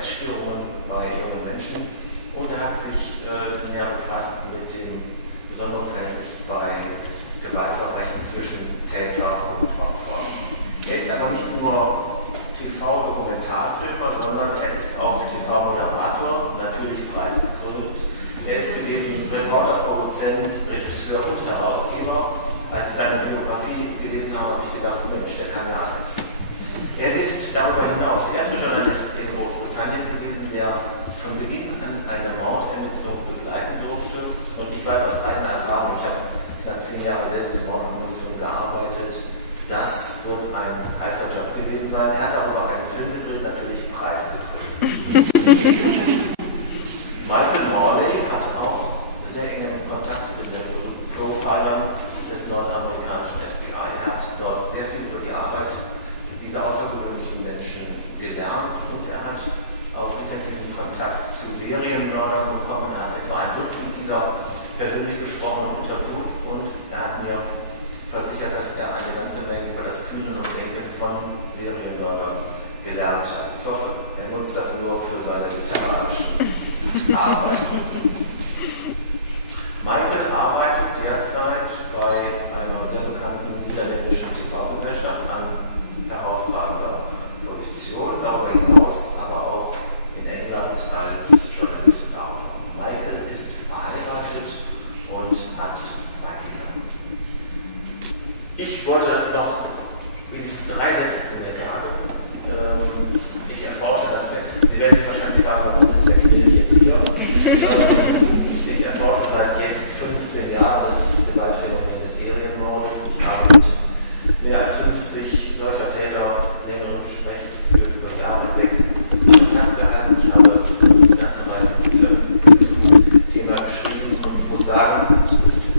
Essstörungen bei jungen Menschen und er hat sich näher befasst mit dem besonderen Verhältnis bei Gewaltverbrechen zwischen Täter und Opfer. Er ist aber nicht nur TV-Dokumentarfilmer, sondern er ist auch TV-Moderator, natürlich preisgekrönt. Er ist gewesen Reporter, Produzent, Regisseur und Herausgeber. Als ich seine Biografie gelesen habe, habe ich gedacht, Mensch, der kann ja alles. Er ist darüber hinaus der erste Journalist in Großbritannien gewesen, der von Beginn an eine Mordermittlung begleiten durfte. Und ich weiß aus eigener Erfahrung, ich habe knapp 10 Jahre selbst in Mordkommissionen gearbeitet, das wird ein heißer Job gewesen sein. Er hat darüber einen Film gedreht, natürlich preisgekrönt. Michael Morley hat auch sehr engen Kontakt mit den Profilern des nordamerikanischen FBI. Er hat dort sehr viel über die Arbeit dieser außergewöhnlichen Menschen gelernt und er hat auch intensiven Kontakt zu Serienmördern bekommen. Er hat etwa ein Dutzend dieser persönlich gesprochen und interviewt und er hat mir versichert, dass er eine ganze Menge über das Fühlen und Denken von Serienmördern gelernt hat. Ich hoffe, er nutzt das nur für seine literarischen Arbeiten. Michael arbeitet derzeit bei einer sehr bekannten niederländischen TV-Gesellschaft an herausragender Position, darüber hinaus aber auch in England als Journalist und Autor. Michael ist verheiratet und hat 2 Kinder. Ich wollte noch wenigstens 3 Sätze zu mir sagen. Ich erforsche das Feld. Sie werden sich wahrscheinlich fragen, warum ist der Klinik jetzt hier? Ich erforsche seit jetzt 15 Jahren das Gewaltphänomen des Serienmordes. Ich habe mit mehr als 50 solcher Täter längere Gespräche geführt über Jahre hinweg Kontakt gehalten. Ich habe eine ganze Reihe von Büchern zu diesem Thema geschrieben und ich muss sagen,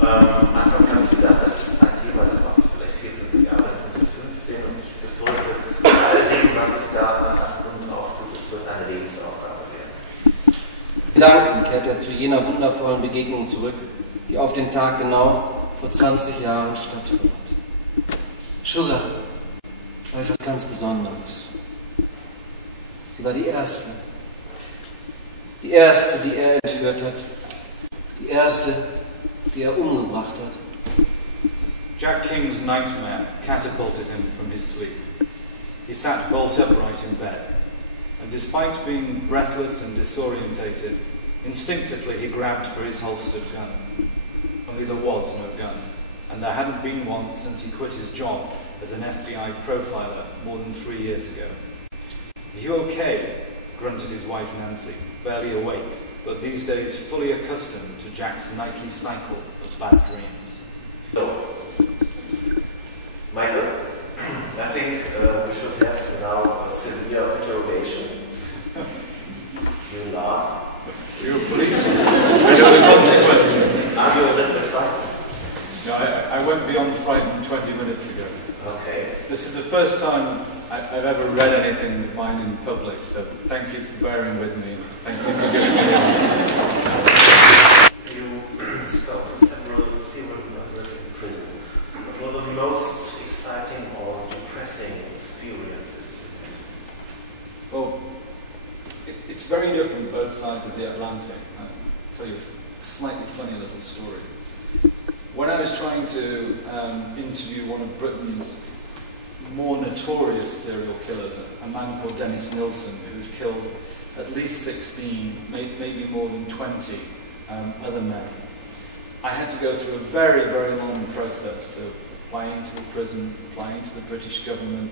anfangs habe ich gedacht, das ist ein Thema, das machst du vielleicht 4, 5 Jahre, jetzt sind es 15 und ich befürchte, bei all dem, was ich da mache und auch tut, es wird eine Lebensaufgabe werden. Gedanken kehrt er zu jener wundervollen Begegnung zurück, die auf den Tag genau vor 20 Jahren stattfand. Sugar war etwas ganz Besonderes. Sie war die Erste, die er entführt hat, die Erste, die er umgebracht hat. Jack King's nightmare catapulted him from his sleep. He sat bolt upright in bed, and despite being breathless and disorientated, instinctively he grabbed for his holstered gun. Only there was no gun, and there hadn't been one since he quit his job as an FBI profiler more than 3 years ago. "Are you okay?" grunted his wife Nancy, barely awake, but these days fully accustomed to Jack's nightly cycle of bad dreams. So, Michael, I think we should have now a severe interrogation. You laugh. You're a policeman. I know the consequences. Are you a little bit frightened? No, I went beyond frightened 20 minutes ago. Okay. This is the first time I've ever read anything of mine in public, so thank you for bearing with me. Thank you for giving me You spoke to several serial murderers in prison. What were the most exciting or depressing experiences you had? Well, it's very different both sides of the Atlantic. I'll tell you a slightly funny little story. When I was trying to interview one of Britain's more notorious serial killers, a man called Dennis Nilsen, who'd killed at least 16, maybe more than 20 other men, I had to go through a very, very long process of applying to the prison, applying to the British government,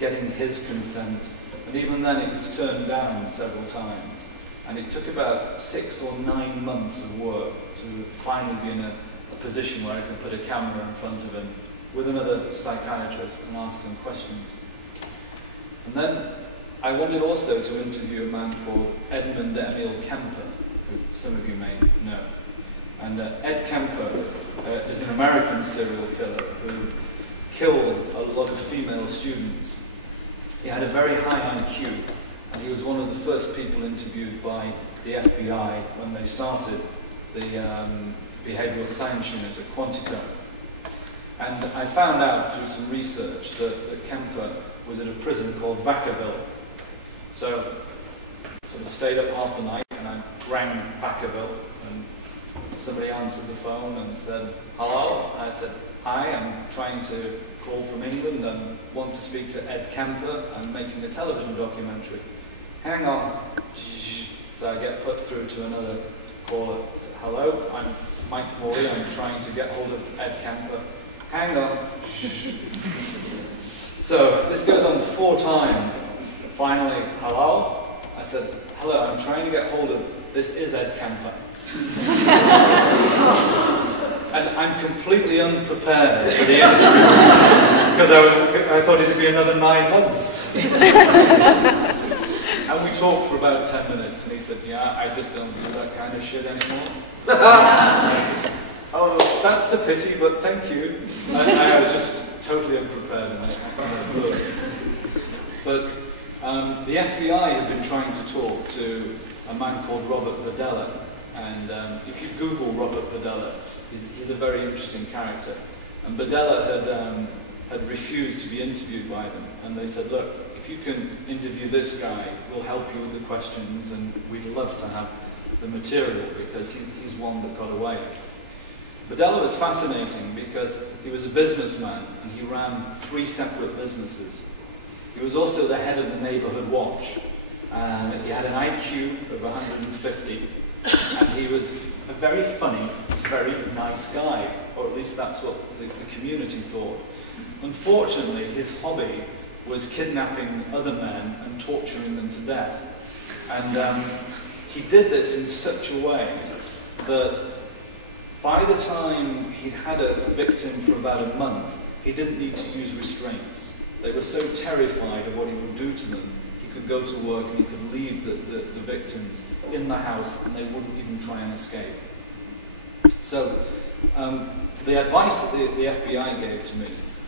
getting his consent, and even then it was turned down several times. And it took about 6 or 9 months of work to finally be in a position where I could put a camera in front of him with another psychiatrist and ask some questions. And then I wanted also to interview a man called Edmund Emil Kemper, who some of you may know. And Ed Kemper is an American serial killer who killed a lot of female students. He had a very high IQ, and he was one of the first people interviewed by the FBI when they started the behavioral science unit at Quantico. And I found out through some research that Kemper was at a prison called Vacaville. So sort of stayed up half the night, and I rang Vacaville, and somebody answered the phone and said, "Hello?" I said, "Hi, I'm trying to call from England and want to speak to Ed Kemper. I'm making a television documentary." "Hang on." So I get put through to another caller. I said, "Hello, I'm Mike Morley. I'm trying to get hold of Ed Kemper." "Hang on." So this goes on 4 times. Finally, "Hello?" I said, "Hello, I'm trying to get hold of, this is Ed Kemper." And I'm completely unprepared for the interview because I thought it'd be another 9 months. And we talked for about 10 minutes, and he said, "Yeah, I just don't do that kind of shit anymore." I said, "Oh, that's a pity, but thank you." And I was just totally unprepared, and I kind of blew it. But the FBI has been trying to talk to a man called Robert Badella, and if you Google Robert Badella, he's a very interesting character. And Badella had refused to be interviewed by them, and they said, "Look, if you can interview this guy, we'll help you with the questions, and we'd love to have the material because he's one that got away." Badella was fascinating because he was a businessman, and he ran 3 separate businesses. He was also the head of the Neighborhood Watch. He had an IQ of 150, and he was a very funny, very nice guy, or at least that's what the community thought. Unfortunately, his hobby was kidnapping other men and torturing them to death. And he did this in such a way that by the time he'd had a victim for about a month, he didn't need to use restraints. They were so terrified of what he would do to them, he could go to work and he could leave the victims in the house and they wouldn't even try and escape. So the advice that the FBI gave to me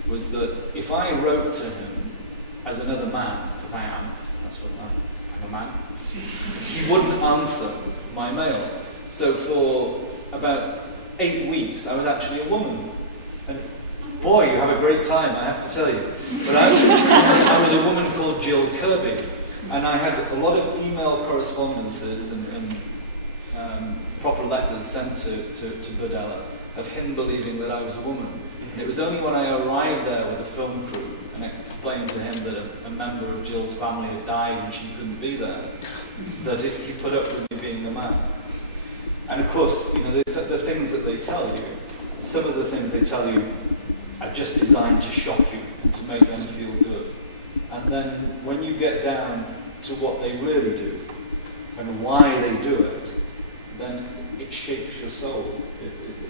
was that if I wrote to him as another man, because I am, that's what I'm a man, he wouldn't answer my mail. So for about 8 weeks, I was actually a woman. And boy, you have a great time, I have to tell you. But I was a woman called Jill Kirby, and I had a lot of email correspondences and proper letters sent to Badella of him believing that I was a woman. And it was only when I arrived there with a film crew and I explained to him that a member of Jill's family had died and she couldn't be there, that he put up with me being a man. And of course, you know, the things that they tell you, some of the things they tell you are just designed to shock you and to make them feel good. And then when you get down to what they really do and why they do it, then it shakes your soul.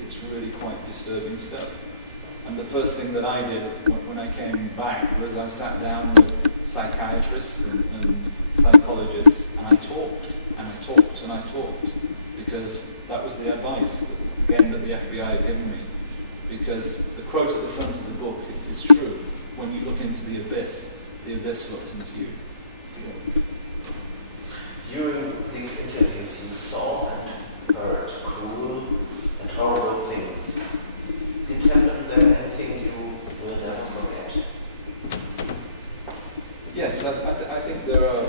It's really quite disturbing stuff. And the first thing that I did when I came back was I sat down with psychiatrists and psychologists, and I talked, and I talked, and I talked, because that was the advice, again, that the FBI had given me. Because the quote at the front of the book is true. When you look into the abyss looks into you. During these interviews, you saw and heard cruel and horrible things. Did happen there anything you will never forget? Yes, I think there are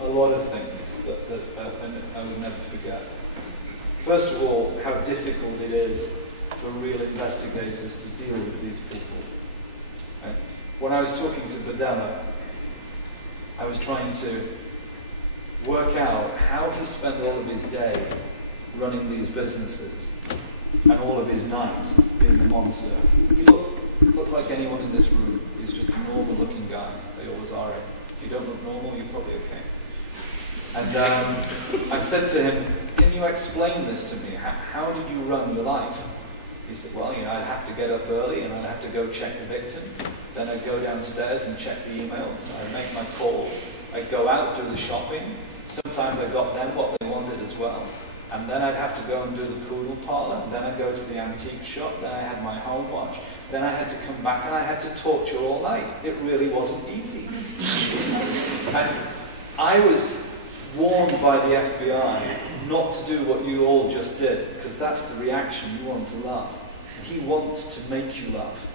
a lot of things that I would never forget. First of all, how difficult it is for real investigators to deal with these people. When I was talking to Badella, I was trying to work out how he spent all of his day running these businesses and all of his night being the monster. He looked like anyone in this room. He's just a normal looking guy. They always are. If you don't look normal, you're probably okay. And I said to him, "Can you explain this to me? How did you run your life?" He said, "Well, you know, I'd have to get up early and I'd have to go check the victim. Then I'd go downstairs and check the emails. I'd make my calls. I'd go out, do the shopping. Sometimes I got them what they wanted as well. And then I'd have to go and do the poodle parlor. And then I'd go to the antique shop. Then I had my home watch. Then I had to come back and I had to torture all night. It really wasn't easy." And I was warned by the FBI not to do what you all just did, because that's the reaction. You want to laugh. He wants to make you laugh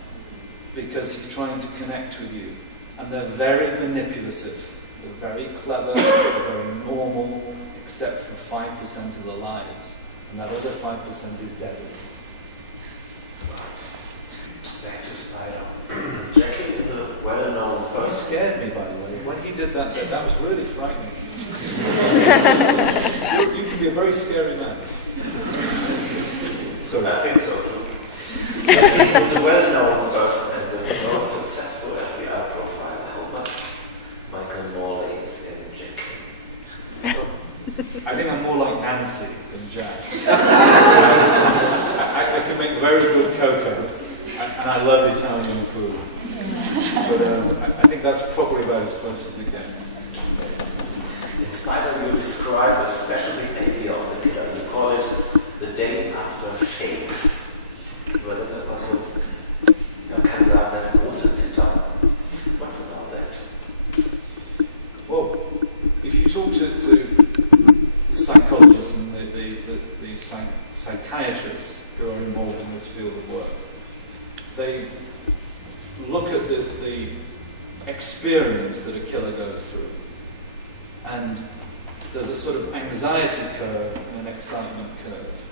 because he's trying to connect with you. And they're very manipulative. They're very clever. They're very normal. except for 5% of the lives, and that other 5% is deadly. Back to Spider. Jackie is a well-known He person. scared me, by the way. When he did that, that was really frightening. You can be a very scary man. So I think so too. Jackie is a well-known person and the most successful FBI profiler. How much Michael Morley is in Jackie? I think I'm more like Nancy than Jack. I can make very good cocoa, and I love Italian food. But I think that's probably about as close as it gets. In Spider, you describe a special behavior of the killer. You call it the day after shakes. Übersetzt das mal kurz. Man kann sagen, das große Zittern. What's about that? Well, if you talk to psychologists and the psychiatrists who are involved in this field of work, they look at the experience that a killer goes through. And there's a sort of anxiety curve and an excitement curve.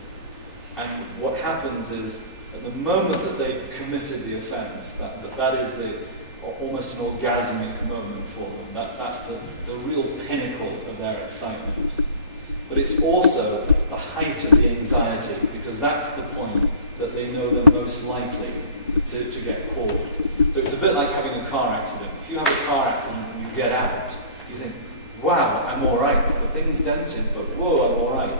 And what happens is, at the moment that they've committed the offence, that is almost an orgasmic moment for them. That's the real pinnacle of their excitement. But it's also the height of the anxiety, because that's the point that they know they're most likely to get caught. So it's a bit like having a car accident. If you have a car accident and you get out, you think, wow, I'm all right. The thing's dented, but whoa, I'm all right.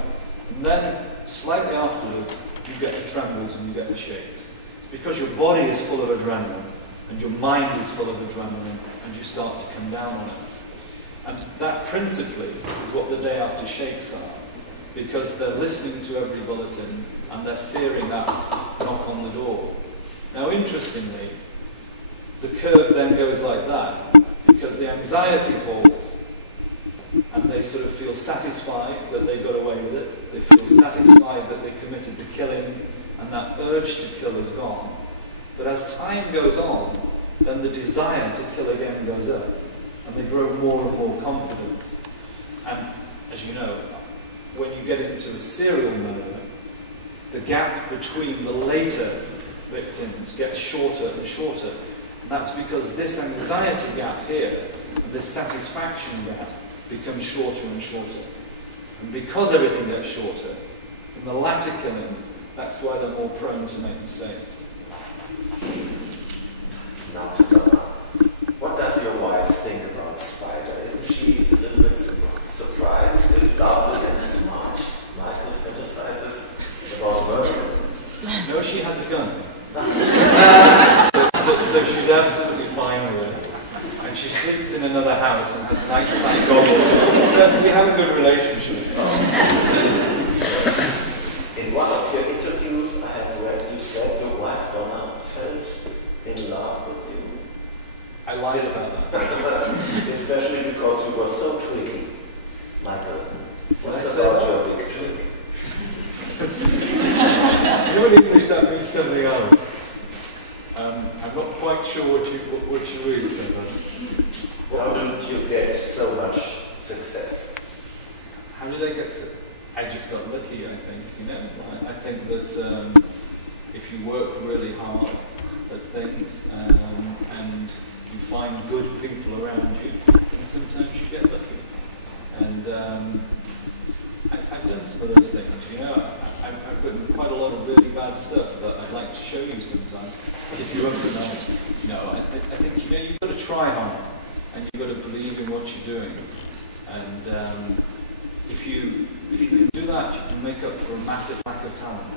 And then, slightly afterwards, you get the trembles and you get the shakes. It's because your body is full of adrenaline, and your mind is full of adrenaline, and you start to come down on it. And that principally is what the day after shakes are, because they're listening to every bulletin, and they're fearing that knock on the door. Now, interestingly, the curve then goes like that, because the anxiety falls, and they sort of feel satisfied that they got away with it. They feel satisfied that they committed the killing, and that urge to kill is gone. But as time goes on, then the desire to kill again goes up, and they grow more and more confident. And as you know, when you get into a serial murder, the gap between the later victims gets shorter and shorter. And that's because this anxiety gap here, this satisfaction gap, becomes shorter and shorter. And because everything gets shorter, in the latter killings, that's why they're more prone to make mistakes. Now to Donna. What does your wife think about Spider? Isn't she a little bit surprised if lovely and smart Michael fantasizes about murder? No, she has a gun. so she's absolutely fine with it. And she sleeps in another house and has nighttime goggles. So we have a good relationship. In one of your interviews, I have read you said your wife Donna fell in love with you. I lied about that. Especially because you were so tricky. Michael, what's I about your big trick? You know in English that means something else. I'm not quite sure what you read, Stefan. How did you get so much success? How did I get so... I just got lucky, I think, you know. I think that if you work really hard at things and you find good people around you, then sometimes you get lucky. And I've done some of those things, you know. I've written quite a lot of really bad stuff that I'd like to show you sometime. If you're up to that, you know, I think, you know, you've got to try hard and you've got to believe in what you're doing. And if you can do that, you can make up for a massive lack of talent.